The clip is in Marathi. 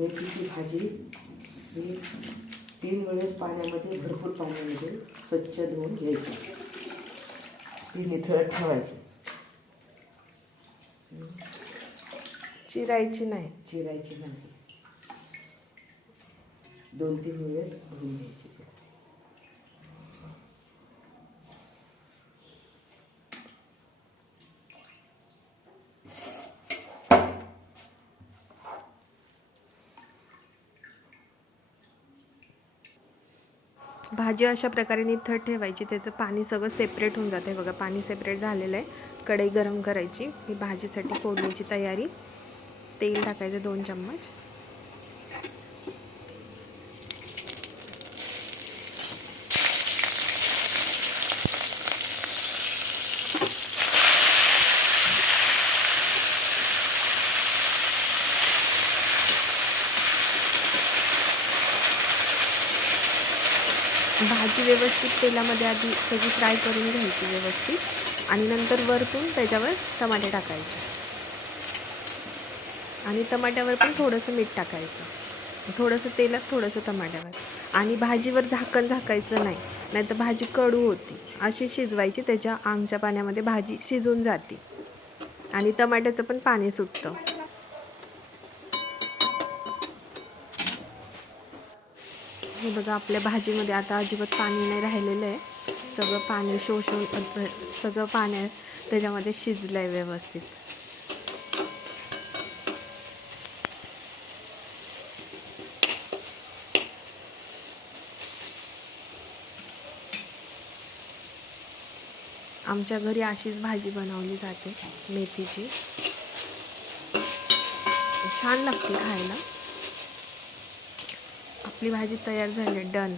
मेथीची भाजी ही 3 वेळेस पाण्यामध्ये, भरपूर पाण्यामध्ये स्वच्छ धुवून घ्यायची, ती निथळत ठेवायची, चिरायची नाही. 2-3 वेळेस धुवून घ्यायची. भाजी अशा प्रकारे निथळ ठेवायची, त्याचं पाणी सगळं सेपरेट होऊन जाते. बघा पाणी सेपरेट झालेलं आहे. कढई गरम करायची, ही भाजीसाठी फोडणीची तयारी. तेल टाकायचं 2 चम्मच. भाजी व्यवस्थित तेलामध्ये आधी त्याची फ्राय करून घ्यायची व्यवस्थित, आणि नंतर वरतून त्याच्यावर टमाटे टाकायचे, आणि टमाट्यावर पण थोडंसं मीठ टाकायचं, थोडंसं तेलात थोडंसं टमाट्यावर, आणि भाजीवर झाकण झाकायचं नाही, नाहीतर भाजी कडू होती. अशी शिजवायची, त्याच्या आंगच्या पाण्यामध्ये भाजी शिजून जाते आणि टमाट्याचं पण पाणी सुटतं. हे बघा, आपल्या भाजीमध्ये आता अजिबात पाणी नाही राहिलेलं आहे. सगळं पाणी शोषून सगळं पाणी त्याच्यामध्ये शिजलं आहे व्यवस्थित. आमच्या घरी अशीच भाजी बनवली जाते, मेथीची. छान लागते खायला. आपली भाजी तयार झाली, डन.